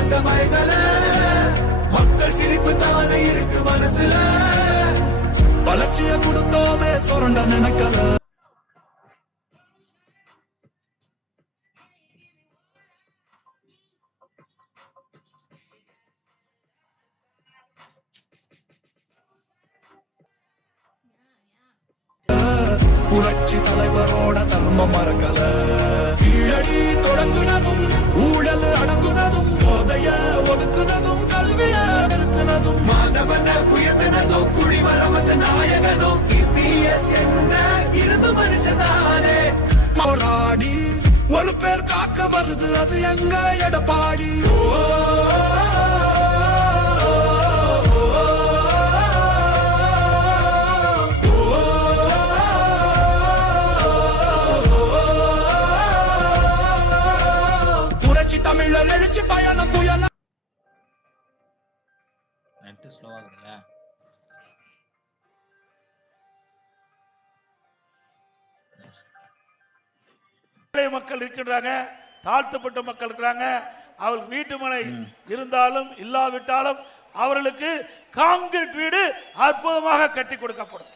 அந்த மயங்கல மக்கள் சிரிப்பு தானே இருக்கு மனசுல. வளர்ச்சிய கொடுத்தோமே சுரண்ட நினைக்கல. புரட்சி தலைவரோட தர்ம மறக்கல. நிறுத்தினதும் மாணவன குடிமரமத்து நாயகனோ இபிஎஸ் என்ன இருந்து மனுஷனானே போராடி ஒரு பேர் காக்க வருது அது எங்க எடப்பாடி புரட்சி தமிழர் எழுச்சி பயண புயல நெட்டு ஸ்லோவாகுதுல்ல மக்கள் இருக்கின்றாங்க தாழ்த்தப்பட்ட மக்கள் இருக்கிறாங்க அவருக்கு வீட்டு மனை இருந்தாலும் இல்லாவிட்டாலும் அவர்களுக்கு காங்கிரீட் வீடு அற்புதமாக கட்டி கொடுக்கப்படும்.